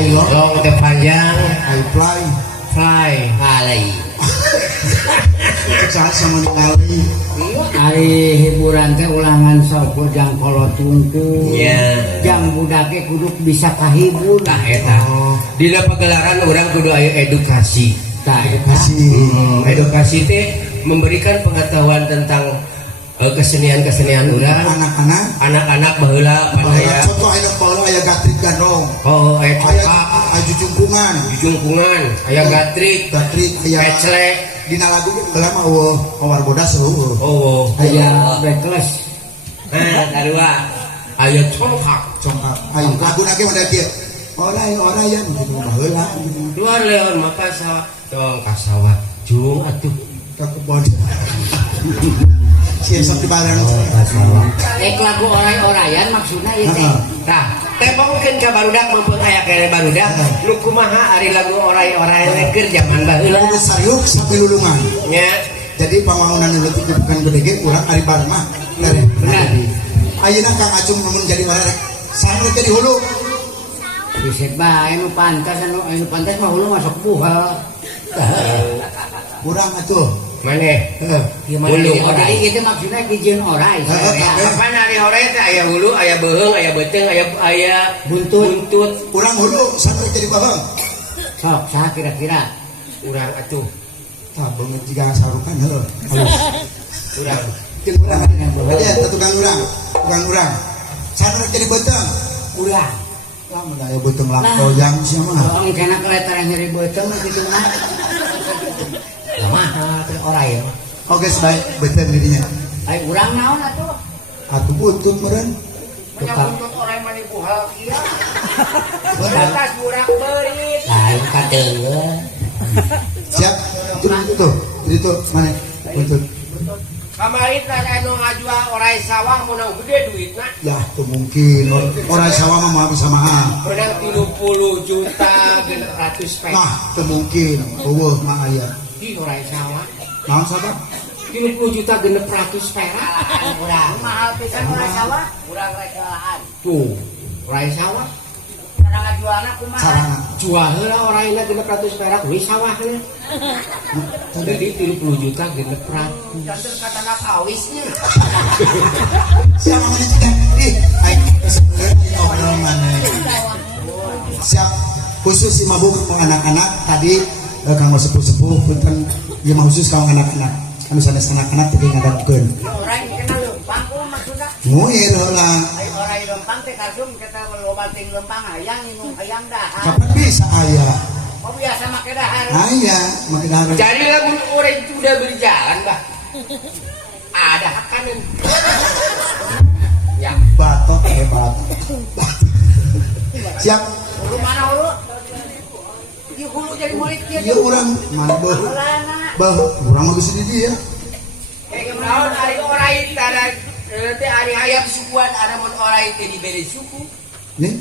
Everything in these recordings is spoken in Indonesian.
Ayo. Long teh panjang. Ayo fly. Fly. Alay. Saat sama kali. Ari hiburan teh ulangan saukur jang kolot tungku. Nya. Jang budake kudu bisa kahibur. Tah eta. Dina pagelaran urang kudu aya edukasi. Tah Edukasi teh memberikan pengetahuan tentang kesenian-kesenian urang. Anak-anak baheula aya contoh aya polo aya gatrik gandong. Oh, aya cokap, aya jujungkungan, aya gatrik, aya peclek. Dina lagu geula mah awar bodas eueuh. Oh, aya backlash. Kadua aya congkak. Ayo laguna ge mah kieu. Orai ya gitu baheula. Luar leon maka sawah. Dong ka sawah. Jung atuh Ka kebon. Siap di barang. Lagu orai-orayan maksudna ieu teh. Tah, tepongkeun ka barudak mumpung aya kene barudak. Lu kumaha ari lagu orai-orayan keur zaman baheula. Kudu sariuk sampai lulungan. Nya, jadi pamaunan leutik bukan gede ge urang ari barma. Benar. Ayeuna Kang Acung namun jadi warek. Sanu jadi hulu. Bisik bae nu pantas mah hulu masuk buah. Urang atuh. maneh. Hulu orai itu maksudnya dijieun orai. Apaan ari orai teh aya hulu, aya beuheung, aya beuteung, aya buntut. Urang hulu sampai jadi beuheung. Sok saha kira-kira? Urang atuh. Tah beungeut jiga sarukan heuh. Halus. Urang. Jeung urang aja tukang urang. Sampai jadi beuteung. Urang. Lah mun aya beuteung laktoyang sia mah. Kalau engkena keletaran nyeri beuteung kitu mah. Kumaha teh orai mah. Oke, baik beuteung didinya. Ai urang naon atuh? Atuh butut meureun. Buntut orai mah dibuhal kieu. Beuntas burak beurit. Lain kadeung. Siap. Itu mana? Butut. Kamarin teh anu ngajual orai sawah mun gede duitna. Ya, tuh mungkin. Orai sawah mah bisa mahal. Beunang 30 juta 100 perak. Nah, tuh mungkin. Eueuh mah aya. Di orai sawah. Naon sabab? 30 juta 600 perak. Urang Mahal pisan orai sawah. Urang rek lahan. Tuh, orai sawah. Urang ngajualna kumaha? Sarana. Jual heula oraina 600 perak we sawah heula. Jadi 30 juta 600. Canter katana kawisnya. Siapa mana juga? Obrol mana? Siap. Khusus si mabuk anak-anak tadi kang sepuh-sepuh punten ieu mah khusus kang anak-anak. Anu sanes anak-anak tadi ngadapkeun. Orai kenal lempang maksudna? Muir heula. Orai lempang teh kasum kita loba ting lempang hayang inung hayang dahar. Kapan bisa aya? Oh biasa make dahar. Aya, make dahar. Jadi lagu orang itu udah berjalan, Bah. Ada hakanan. Ya, Batok hebat. Siap. Hulu mana hulu? Di hulu jadi murid kieu. Ieu urang mana beuh. Urang mah geus di dieu. kayak naon ari orai tara teh ari hayam sukuan ada mun orai teh dibere suku. Nih.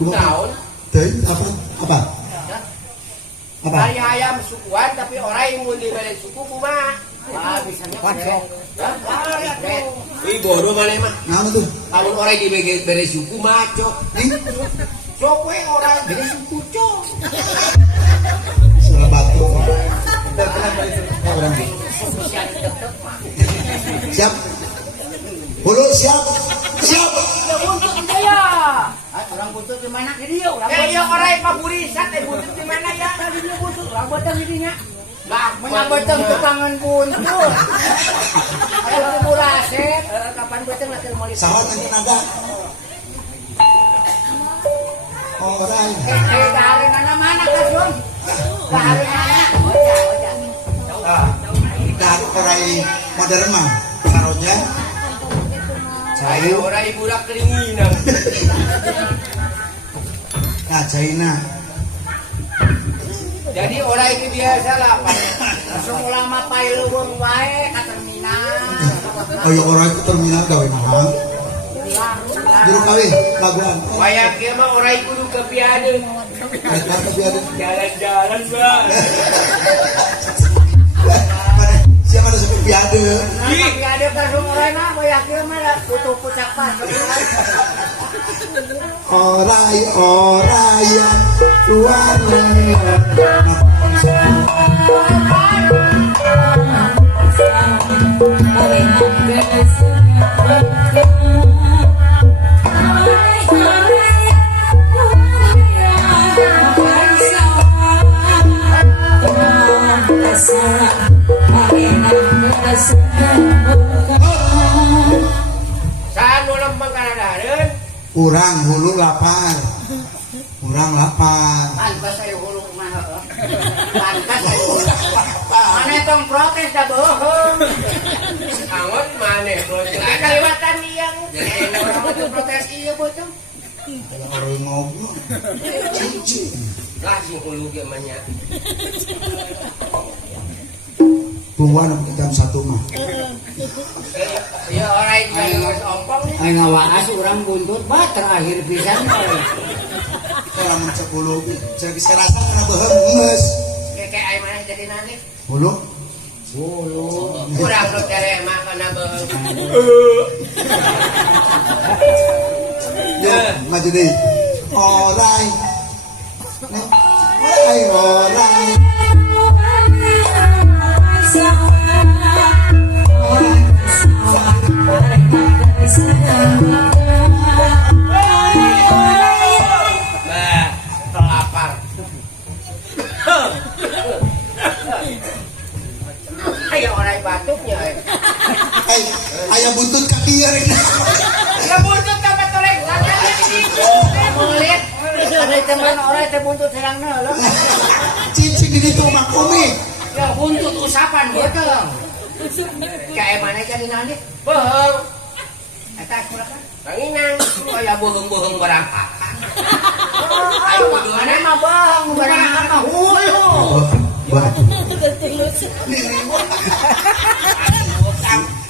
Kumaha? Naon? Teh apa? Apa? Ari hayam sukuan tapi orai mun dibere suku kumaha? Ah bisa nyok. Ih bodoh maneh mah. Naon tuh? Lamun orai dibere suku mah cok. Nih. Cok we orai bere suku cok. Salah batu. Siap. Hulu siap. Siap. Buntut ya. Orang buntut di mana ke dia? Iya orai paburisat buntut di mana ya? Tadi dia buntut, orang beteng didinya. Lah Menyambeteng tukangan buntut. Ayo kubu raset, kapan beteng lah mau lihat. Sawat nanti ada. Orai. Dari mana kasum? Dari mana? Dari orai modern mah. Karonya. Ayo orai budak keringinan. Nah, China. Jadi orai itu biasa lah. Langsung ulama pailuhung wae ka terminal. Ayo orai ke terminal gawe nahan. Juru kawin laguan. Wayang kieu mah orai kudu ke piade. Eta tapi ada. Jalan-jalan, Bang. Siapa ada seperti piade? Ih, Tapi ada Kita sumurena boyak ieu mah butuh pucak pas. Orai-oraian luar negeri. Saan ulam pangkaladareun? Urang hulu lapar. Urang lapar. Pantas ayo hulu mah heuh. Pantas ayo hulu. Mane tong protes da bohong. Angon mana protes? Kaliwatan yang orang protes ieu beuteung. Kalau orang ngobrol, cici. Langsung hulu ge mah nya. Tungguan jam 1 mah. Ya orang geus ompong. Ay ngawaas urang buntut bah terakhir pisan we. Orang mencek hulu, cek serasa kena behem geus. Kayak ai mana jadi nani? Hulu, Kurang lu tere mah kana beung. yuk maju deh. Orai, orai. Bah, lapar. Ayo orang batuknya. Ayah buntut kaki ya rek. Ya buntut ka batolek sakit itu. Mulit. Ada teman orang teh buntut serang lo. Cincin di situ mah komik. Ya buntut usapan beuteung. Kayak mana jadi nani? Bohong. Eta kurakan. Panginang, kaya bohong-bohong barang apa? Ayo mana mah bohong barang apa hulu.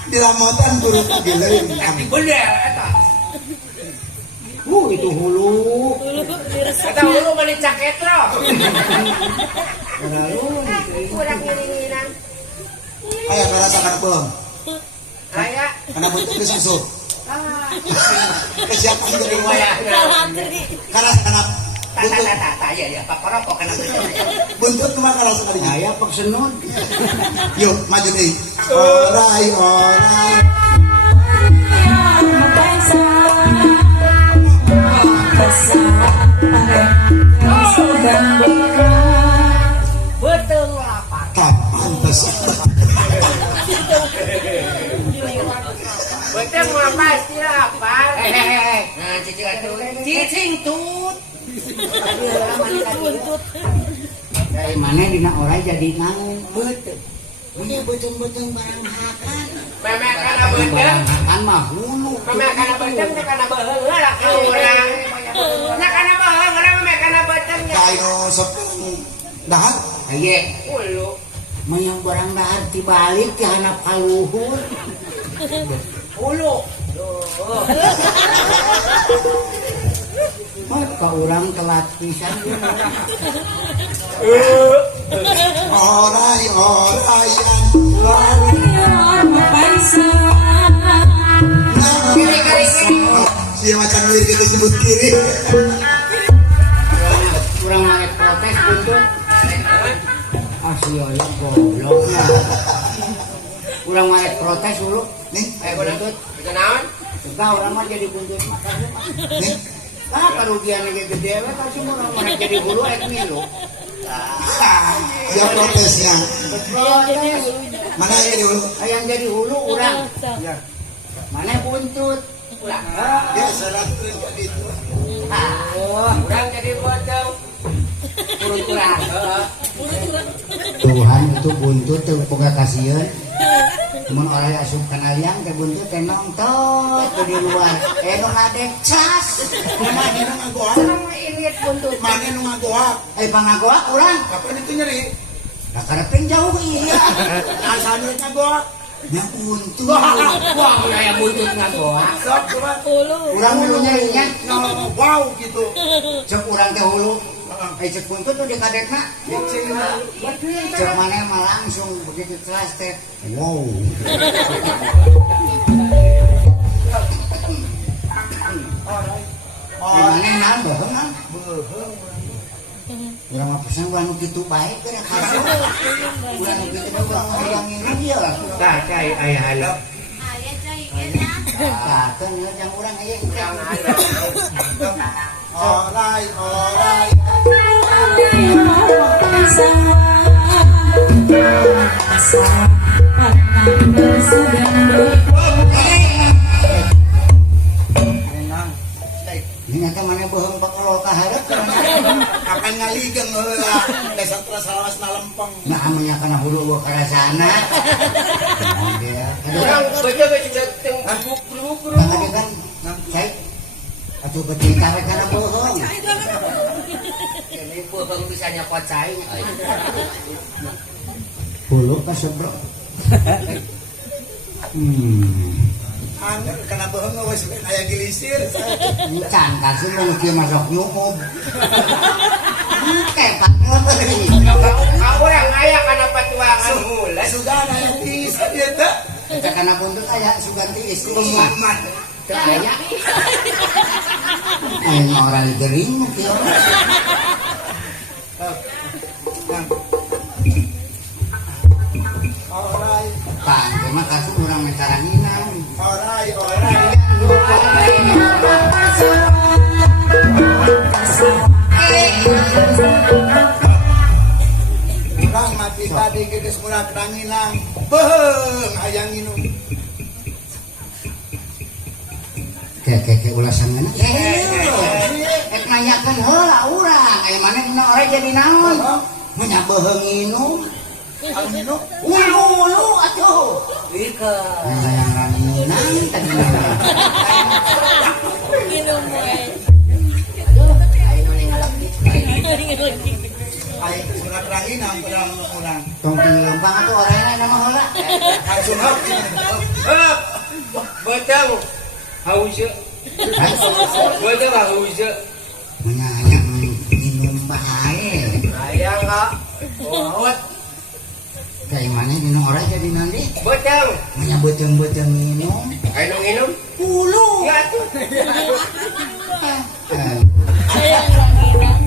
Di lamotan guru pagilin. Tapi bener eta. Itu hulu. Eta hulu mah dicaket lo. Kurang ngiringinan. Ayah kerasa kan belum? Aya. Karena buntut di susu. Kesiapan dari Wayahna. Karena karena buntut Tata ya paparokok kana beuteung. buntut cuma kerasa kadinya. Aya peksenon. Yuk maju deh. Orai orai. Beuteung lapar. Kapan tes? Beuteung mah pasti lapar. Nah cicing atuh. Cicing tut. Dari mana dina orai jadi naon beuteung. Ini beuteung-beuteung barang hakan. Memek kana Barang beuteung. hakan mah hulu. Memek kana beuteung teh kana beheung lah ka urang. Nah kana beheung urang memek kana beuteung nya. Kaino sepeng dahar. Aye, Hulu. mayang barang dahar tibalik ti handap ka luhur. Hulu. Maka urang telat pisan. Orai oraian. Siapa macan wir kita sebut kiri. Urang mah protes buntut. Asli aya goblok. Urang mah protes dulu. Nih, Buntut. Itu naon? Sudah orang mah jadi buntut makan. nih. Nah, kerugian lagi gede we tapi orang mah jadi hulu ek milu. Siapa protesnya? Protes. Mana yang jadi dulu? Yang jadi hulu urang. Mana buntut? Ulah. Ya, salah itu. Urang jadi beuteung. Urut urang. Tuhan itu buntut teu boga kasieun. Mun orang asup kana liang teh buntut teh nongtot di luar. Nu ngadek cas. Mana yang ngagoak? Urang mah irit buntut. Mana yang ngagoak? Pangagoak urang. Kapan itu nyeri? Da karepeng jauh iya. Asalnya ngagoak. Ya buntut. Wah, aya buntut ngagoak. Sok coba. Urang dulu nyerinya. Wow gitu. Cek urang teh hulu. cek buntut tuh di kadetna. Cek mana mah langsung begitu kelas teh. Wow. Mana nan bohong kan? Urang mah pesan urang kitu bae keur kasih. Urang kitu mah urang hayangin dia lah. Tah cai aya handap. Katen yang urang aya urang ada. Orai, orai. Ini nyata mana bohong pakolol kaharep. Akan ngaligeng heula. Dasar salawas na lempeng. Nah amanya kana hulu gua karasana. Urang baca teng buku. Nah ada kan cai. Atuh bercerita we kana bohong. Ini bohong bisa nyakot cai. Hulu ka sebro. Angger kana bohong wis aya gilisir. Can kasih lu kieu masuk nyumub. Kepak ngobrol. Urang aya kana patuangan hula. Sugana bisa dia teh. Eta kana buntut aya suganti istri. Muhammad. Teu aya. Aing orang gering kieu. Orai, Pak, mah kasih urang mencaranginan. orai, orai. Urang mati tadi geus murah kedanginang. Beung hayang nginum. Kayak ulasan mana? Nanyakan heula urang, aya mana dina ora jadi naon? Nya beheung nginum. Anu nginum? Ulu atuh. Ika. Yang ranginang tadi mana? Minum we. Ayo ningalak Ai murah kedanginang pedang urang. Tong tinggal lempang atuh orangna nama heula. Langsung hap. Batang haus. Batang haus. Nya yang minum bae. aya enggak? Wahot. Kayak mana dina ora jadi nanti? Batang. Nya beuteung-beuteung minum. Anu nginum. Ulu. Ya tuh. Saya hilang-hilang.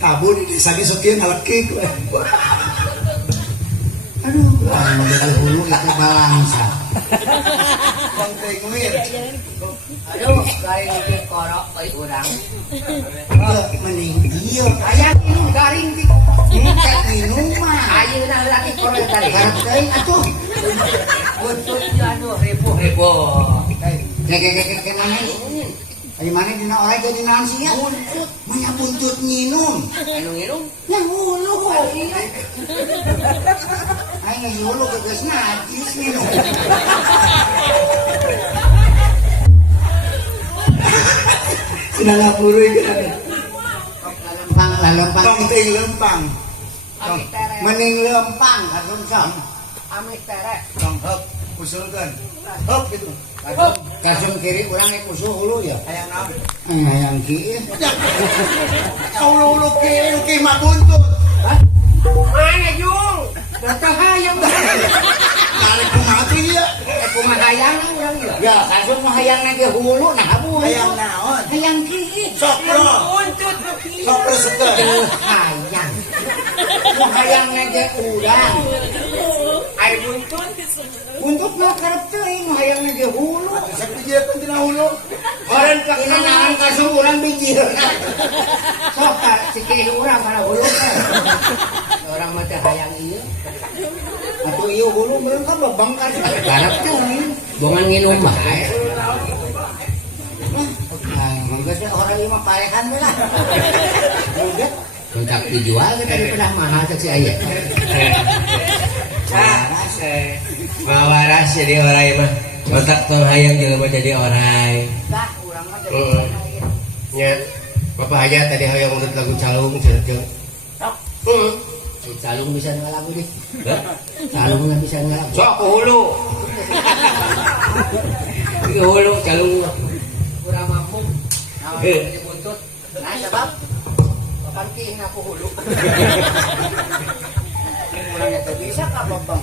Kabur di desa ge sok kieu ngalekik we. Aduh, anu dari hulu itu balangsa. Bang teh nguir. Aduh, garing di korok euy urang. Mending ieu Aya minum garing di teh minum mah. ayeuna lagi korok garing. Karep teuing atuh. Buntut anu ripuh-ripuh. Kayak mana ini? Dari mana dina ora jadi naon sih ya? Buntut, manya buntut nginum. Anu nginum? Yang hulu. Aing geus hulu geus najis minum. Sudah ngapurui kan. Lempang. Bang teh lempang. Amit tere. Mending lempang kasumsam. Amit tere. Bang hap usulkeun. Hap gitu. Kasum kiri urang ek musuh hulu ya. Hayang naon? Hayang kieu. Ulu-ulu ki mah buntut. Mana Jung? Datang hayang. Narik mati ya. Kumaha hayang urang ya. Ya kasum mah hayang nage hulu nah abu. Hayang naon? Hayang kieu. Sokro. Buntut Sokro sekeun. Hayang. Ku hayang nage urang. ai buntut. Untuk mah karep teuing hayang nage hulu. Sak dijieun tina hulu. Orang Tina naon kasum urang bijirna. Sok cikih urang kana hulu. orang mah teh hayang ieu. Atuh ieu hulu meureun ka babangkar. Garap teuing. Bongan nginum bae. Nah, mangga teh orang ieu mah parehan we lah. Udah. Kontak dijual ke tadi pernah mahal cek si aya. Waras mawaras jadi orai mah. Otak tong hayang jelema jadi orai. Dah urang mah jadi Nya. Bapak aja tadi hayang urut lagu calung cereukeun. si calung bisa ngalagu deh. Calung nggak bisa ngalagu. Sok ke hulu. Ke hulu calung. Urang mampu. Naon di buntut. Nas sebab papanking aku hulu. Mulanya teh bisa ka babang.